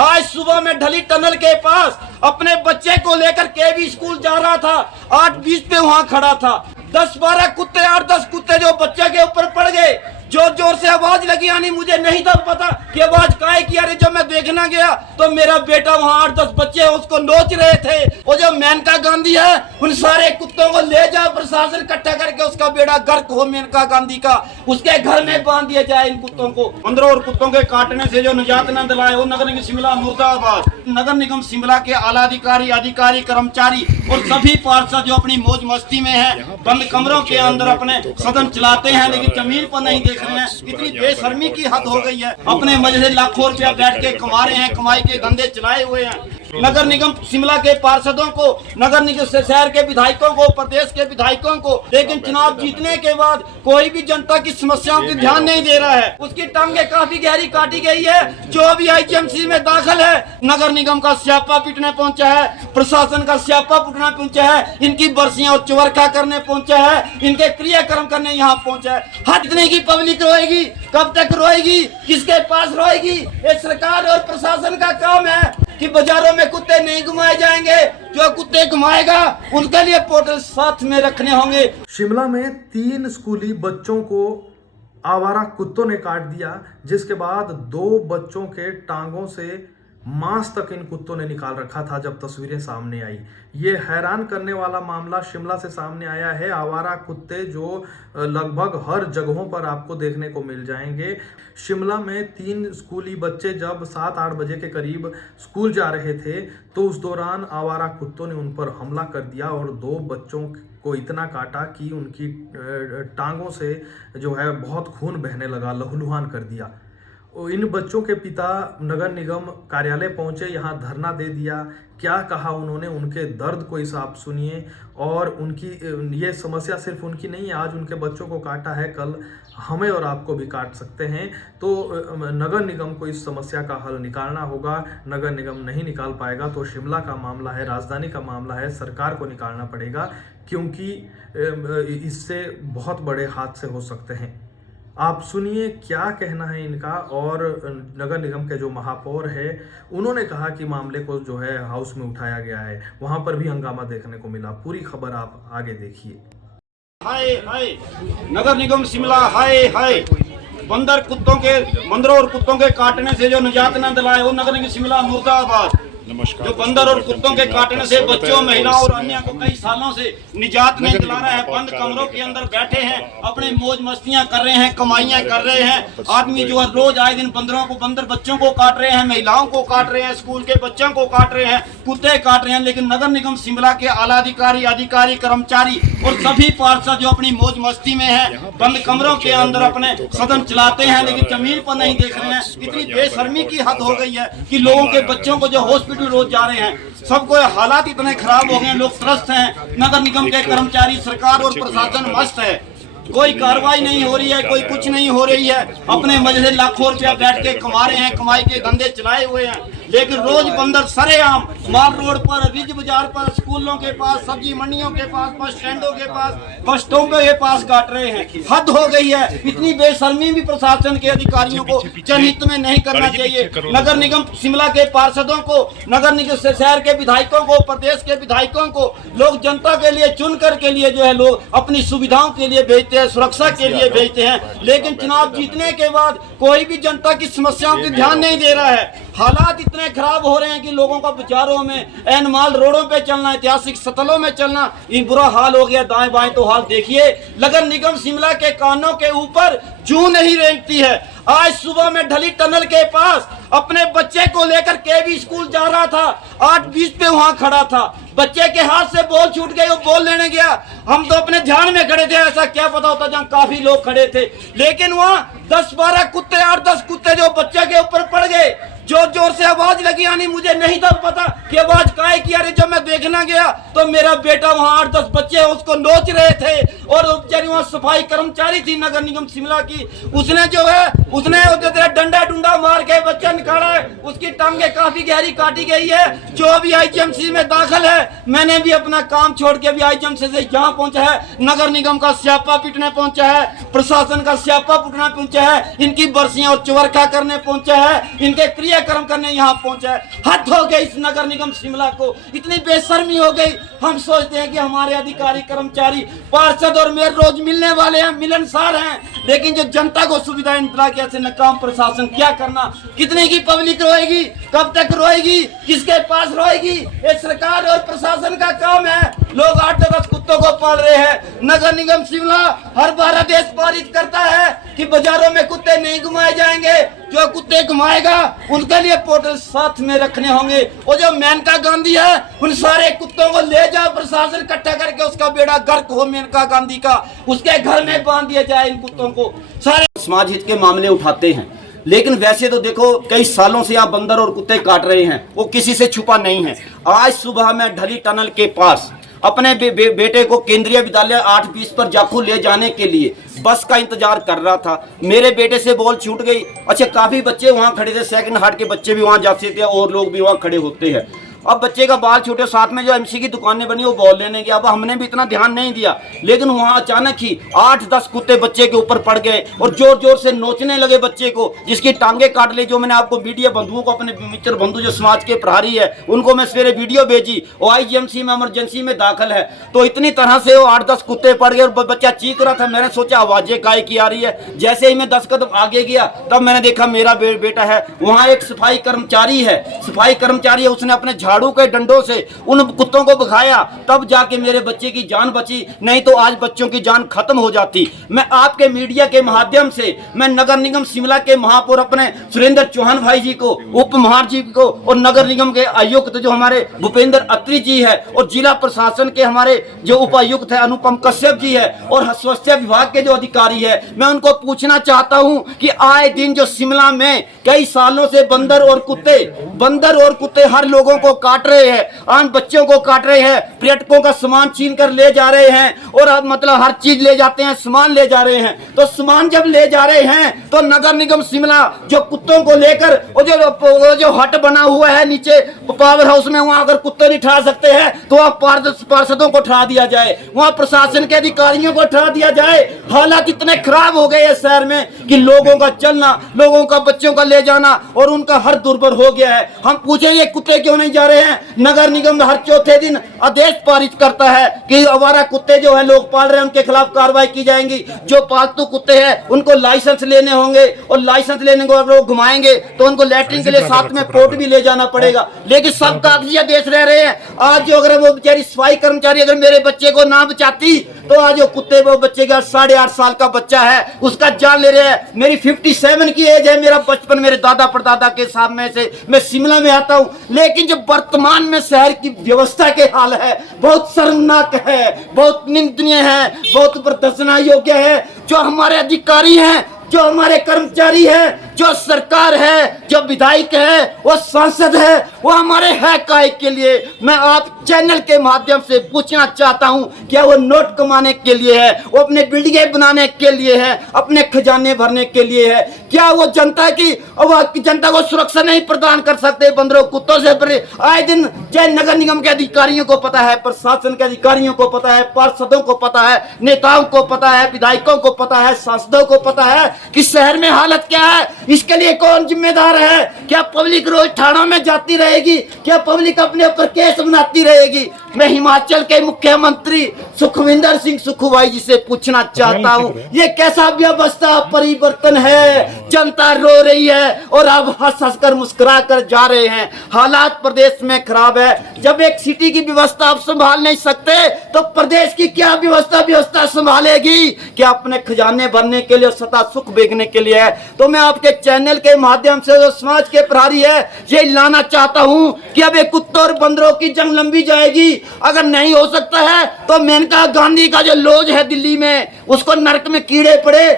आज सुबह में ढली टनल के पास अपने बच्चे को लेकर केवी स्कूल जा रहा था। 8:20 पे वहां खड़ा था। 10-12 कुत्ते, 8-10 कुत्ते जो बच्चे के ऊपर पड़ गए। जोर जोर से आवाज लगी, यानी मुझे नहीं था पता कि आवाज काहे की आ रही। जब मैं देखना गया तो मेरा बेटा वहां 8-10 बच्चे उसको नोच रहे थे। वो जो मेनका गांधी है, उन सारे कुत्तों को ले जाओ, प्रशासन इकट्ठा करके उसका बेड़ा गर्क हो मेनका गांधी का, उसके घर में बांध दिया जाए इन कुत्तों को। 15 और कुत्तों के काटने से जो निजात न दिलाए वो नगर निगम शिमला मुर्दाबाद। नगर निगम शिमला के आला अधिकारी, कर्मचारी और सभी पार्षद जो अपनी मौज मस्ती में है, बंद कमरों के अंदर अपने सदन चलाते हैं, लेकिन जमीन पर नहीं देख रहे हैं। इतनी बेशर्मी की हद हो गई है। अपने मजे से लाखों रुपया बैठ के कमा रहे हैं, कमाई के धंधे चलाए हुए हैं। नगर निगम शिमला के पार्षदों को, नगर निगम से शहर के विधायकों को, प्रदेश के विधायकों को, लेकिन चुनाव जीतने के बाद कोई भी जनता की समस्याओं की ध्यान नहीं दे रहा है। उसकी टांगे काफी गहरी काटी गई है। जो भी आईजीएमसी में दाखिल है, नगर निगम का स्यापा पीटने पहुंचा है, प्रशासन का स्यापा पीटने पहुंचा है, इनकी बरसियां और चुवरखा करने पहुंचा है, इनके क्रियाक्रम करने यहाँ पहुंचा है। हद इतने की पब्लिक रोएगी, कब तक रोएगी, किसके पास रोएगी? ये सरकार और प्रशासन का काम है कि बाजारों में कुत्ते नहीं घुमाए जाएंगे। जो कुत्ते घुमाएगा उनके लिए पोर्टल साथ में रखने होंगे। शिमला में 3 स्कूली बच्चों को आवारा कुत्तों ने काट दिया, जिसके बाद 2 बच्चों के टांगों से मांस तक इन कुत्तों ने निकाल रखा था। जब तस्वीरें सामने आई, ये हैरान करने वाला मामला शिमला से सामने आया है। आवारा कुत्ते जो लगभग हर जगहों पर आपको देखने को मिल जाएंगे। शिमला में 3 स्कूली बच्चे जब 7-8 बजे के करीब स्कूल जा रहे थे, तो उस दौरान आवारा कुत्तों ने उन पर हमला कर दिया और 2 बच्चों को इतना काटा कि उनकी टांगों से जो है बहुत खून बहने लगा, लहूलुहान कर दिया। इन बच्चों के पिता नगर निगम कार्यालय पहुंचे, यहां धरना दे दिया। क्या कहा उन्होंने, उनके दर्द को इस आप सुनिए। और उनकी ये समस्या सिर्फ उनकी नहीं है, आज उनके बच्चों को काटा है, कल हमें और आपको भी काट सकते हैं। तो नगर निगम को इस समस्या का हल निकालना होगा। नगर निगम नहीं निकाल पाएगा तो शिमला का मामला है, राजधानी का मामला है, सरकार को निकालना पड़ेगा, क्योंकि इससे बहुत बड़े हादसे हो सकते हैं। आप सुनिए क्या कहना है इनका। और नगर निगम के जो महापौर है, उन्होंने कहा कि मामले को जो है हाउस में उठाया गया है, वहां पर भी हंगामा देखने को मिला। पूरी खबर आप आगे देखिए। हाय हाय नगर निगम शिमला, हाय हाय बंदरों और कुत्तों के काटने से जो निजात न दिलाए वो नगर निगम शिमला मुर्दाबाद। जो बंदर और कुत्तों के काटने से बच्चों, महिलाओं और अन्य को कई सालों से निजात नहीं दिला रहा है। बंद कमरों के अंदर बैठे हैं, अपने मौज मस्तियां कर रहे हैं, कमाइयां कर रहे हैं। आदमी जो है रोज आए दिन बंदर बच्चों को काट रहे हैं, महिलाओं को काट रहे हैं, स्कूल के बच्चों को काट रहे हैं, कुत्ते काट रहे हैं। लेकिन नगर निगम शिमला के आला अधिकारी, कर्मचारी और सभी पार्षद जो अपनी मौज मस्ती में है, बंद कमरों के अंदर अपने सदन चलाते हैं, लेकिन जमीन पर नहीं देख रहे हैं। इतनी बेशर्मी की हद हो गई है कि लोगों के बच्चों को जो हॉस्पिटल रोज जा रहे हैं, सबको हालात इतने खराब हो गए हैं, लोग त्रस्त हैं। नगर निगम के कर्मचारी, सरकार और प्रशासन मस्त है। कोई कार्रवाई नहीं हो रही है, कोई कुछ नहीं हो रही है। अपने मजे से लाखों रुपया बैठ के कमा रहे हैं, कमाई के धंधे चलाए हुए हैं, लेकिन रोज बंदर सरेआम माल रोड पर, रिज बाजार पर, स्कूलों के पास, सब्जी मंडियों के पास, बस स्टैंडों के पास, बस स्टॉपों के पास काट रहे हैं। हद हो गई है। इतनी बेशर्मी भी प्रशासन के अधिकारियों को जनहित में नहीं करना चाहिए। नगर निगम शिमला के पार्षदों को, नगर निगम से शहर के विधायकों को, प्रदेश के विधायकों को लोग जनता के लिए चुनकर के लिए जो है लोग अपनी सुविधाओं के लिए भेजते हैं, सुरक्षा के लिए भेजते हैं, लेकिन चुनाव जीतने के बाद कोई भी जनता की समस्याओं की ध्यान नहीं दे रहा है। हालात इतने खराब हो रहे हैं कि लोगों का बाजारों में, एनमाल रोडों पे चलना, ऐतिहासिक स्थलों में चलना, ये बुरा हाल हो गया। दाएं बाएं तो हाल देखिए। नगर निगम शिमला के कानों के ऊपर जू नहीं रेंगती है। आज सुबह में ढली टनल के पास अपने बच्चे को लेकर केवी स्कूल जा रहा था। 8:20 पे वहां खड़ा था। बच्चे के हाथ से बॉल छूट गई, वो बॉल लेने गया। हम तो अपने ध्यान में खड़े थे, ऐसा क्या पता होता जहाँ काफी लोग खड़े थे, लेकिन वहां 10-12 कुत्ते, 8-10 कुत्ते जो बच्चे के ऊपर पड़ गए। जोर जोर से आवाज लगी, यानी मुझे नहीं था पता कि आवाज काहे की आ रही। जब मैं देखना गया तो मेरा बेटा वहां 8-10 बच्चे उसको नोच रहे थे और बेचारी वहां सफाई कर्मचारी थी नगर निगम शिमला की, उसने जो है उसने डंडा डुंडा मार के बच्चा निकाला है, उसकी टांगे काफी गहरी काटी गई है। जो अभी आईजीएमसी में दाखिल है, मैंने भी अपना काम छोड़ के अभी आईजीएमसी से यहाँ पहुंचा है, नगर निगम का स्यापा पीटने पहुंचा है, प्रशासन का स्यापा पीटने पहुंचा है, इनकी बरसियां और चुवरखा करने पहुंचा है, इनके क्रियाक्रम करने यहाँ पहुंचा है। हद हो गई इस नगर निगम शिमला को, इतनी बेशर्मी हो गई। हम सोचते हैं कि हमारे अधिकारी कर्मचारी पार्षद और मेयर रोज मिलने वाले हैं, मिलनसार हैं, लेकिन जो जनता को सुविधाएं दिला के ऐसे नाकाम प्रशासन क्या करना। कितने की पब्लिक रोएगी, कब तक रोएगी, किसके पास रोएगी। ये सरकार और प्रशासन का काम है। लोग 8-10 कुत्तों को पाल रहे हैं। नगर निगम शिमला हर बार आदेश पारित करता है कि बाजारों में कुत्ते नहीं घुमाए जाएंगे, जो कुत्ते घुमाएगा उनके लिए पोर्टल साथ में रखने होंगे। और जो मेनका गांधी है, उन सारे कुत्तों को ले जाओ, प्रशासन इकट्ठा करके उसका बेड़ा गर्क हो मेनका गांधी का, उसके घर में बांध दिया जाए इन कुत्तों को। सारे समाज हित के मामले उठाते हैं, लेकिन वैसे तो देखो कई सालों से यहाँ बंदर और कुत्ते काट रहे हैं, वो किसी से छुपा नहीं है। आज सुबह मैं ढली टनल के पास अपने बेटे को केंद्रीय विद्यालय 8:20 पर जाखू ले जाने के लिए बस का इंतजार कर रहा था। मेरे बेटे से बॉल छूट गई। अच्छा, काफी बच्चे वहां खड़े थे, सेकंड हार्ट के बच्चे भी वहां जाते थे और लोग भी वहां खड़े होते हैं। अब बच्चे का बाल छूटे, साथ में जो एमसी की दुकानें बनी वो बॉल लेने गया। अब हमने भी इतना ध्यान नहीं दिया, लेकिन वहां अचानक ही 8-10 कुत्ते बच्चे के ऊपर पड़ गए और जोर जोर से नोचने लगे बच्चे को, जिसकी टांगे काट ली। जो मैंने आपको मीडिया बंधुओं को, अपने मित्र बंधु जो समाज के प्रहरी है, उनको मैं सवेरे वीडियो भेजी। वो आईजीएमसी में इमरजेंसी में दाखिल है। तो इतनी तरह से वो 8-10 कुत्ते पड़ गए और बच्चा चीख रहा था। मैंने सोचा आवाजें काय की आ रही है। जैसे ही मैं 10 कदम आगे गया तब मैंने देखा मेरा बेटा है वहां। एक सफाई कर्मचारी है, उसने अपने झाड़ू के डंडों से उन कुत्तों को भगाया, तब जाके मेरे बच्चे की जान बची, नहीं तो आज बच्चों की जान खत्म हो जाती। मैं आपके मीडिया के माध्यम से मैं नगर निगम शिमला के महापौर अपने सुरेंद्र चौहान भाई जी को, उप महापौर जी को और नगर निगम के आयुक्त जो हमारे भूपेंद्र अत्री जी है और जिला प्रशासन के हमारे जो उपायुक्त है अनुपम कश्यप जी है और स्वास्थ्य विभाग के जो अधिकारी है, मैं उनको पूछना चाहता हूं कि आए दिन जो शिमला में कई सालों से बंदर और कुत्ते हर लोगों को काट रहे हैं, आम बच्चों को काट रहे हैं, पर्यटकों का सामान छीन कर ले जा रहे हैं और अब मतलब हर चीज ले जाते हैं, सामान ले जा रहे हैं। तो सामान जब ले जा रहे हैं तो नगर निगम शिमला जो कुत्तों को लेकर जो हट बना हुआ है नीचे पावर हाउस में, वहां अगर कुत्ते नहीं ठहरा सकते हैं तो वहां पार्षदों को ठहरा दिया जाए, वहां प्रशासन के अधिकारियों को ठहरा दिया जाए। हालात इतने खराब हो गए हैं शहर में कि लोगों का चलना, लोगों का बच्चों का ले जाना और उनका हर दुर्भर हो गया है। हम पूछे ये कुत्ते क्यों नहीं जा रहे हैं? नगर निगम हर चौथे दिन आदेश पारित करता है कि आवारा कुत्ते जो है लोग पाल रहे हैं उनके खिलाफ कार्रवाई की जाएगी। जो पालतू कुत्ते हैं उनको लाइसेंस लेने होंगे और लाइसेंस लेने को अगर वो घुमाएंगे तो उनको लैट्रिन के लिए साथ में पोर्ट भी ले जाना पड़ेगा, लेकिन सब कागजी आदेश रह रहे हैं। आज जो अगर वो बेचारी सफाई कर्मचारी अगर मेरे बच्चे को ना बचाती तो आज वो कुत्ते वो बच्चे का 8.5 साल का बच्चा है उसका जान ले रहे हैं। मेरी 57 की एज है, मेरा बचपन मेरे दादा परदादा के सामने से मैं शिमला में आता हूँ, लेकिन जो वर्तमान में शहर की व्यवस्था के हाल है बहुत शर्मनाक है, बहुत निंदनीय है, बहुत प्रदर्शना योग्य है। जो हमारे अधिकारी हैं, जो हमारे कर्मचारी हैं, जो सरकार है, जो विधायक है, वो सांसद है, वो हमारे है काय के लिए। मैं आप चैनल के माध्यम से पूछना चाहता हूं, क्या वो नोट कमाने के लिए है, वो अपने बिल्डिंगें बनाने के लिए है, अपने खजाने भरने के लिए है? क्या वो जनता को सुरक्षा नहीं प्रदान कर सकते? बंदरों कुत्तों से आए दिन चाहे नगर निगम के अधिकारियों को पता है, प्रशासन के अधिकारियों को पता है, पार्षदों को पता है, नेताओं को पता है, विधायकों को पता है, सांसदों को पता है कि शहर में हालत क्या है। इसके लिए कौन जिम्मेदार है? क्या पब्लिक रोज थानों में जाती रहेगी? क्या पब्लिक अपने ऊपर केस बनाती रहेगी? मैं हिमाचल के मुख्यमंत्री सुखविंदर सिंह सुक्खू भाई जी से पूछना चाहता हूँ, ये कैसा व्यवस्था परिवर्तन है? जनता रो रही है और आप हंस हंस कर मुस्कुरा कर जा रहे हैं। हालात प्रदेश में खराब है। जब एक सिटी की व्यवस्था आप संभाल नहीं सकते तो प्रदेश की क्या व्यवस्था संभालेगी? क्या अपने खजाने भरने के लिए, सत्ता सुख बेचने के लिए है? तो मैं आपके चैनल के माध्यम से जो समाज के प्रहरी है ये लाना चाहता हूं कि अब एक कुत्तों और बंदरों की जंग लंबी जाएगी। अगर नहीं हो सकता है तो मेनका गांधी का जो लॉज है दिल्ली में उसको नरक में कीड़े पड़े,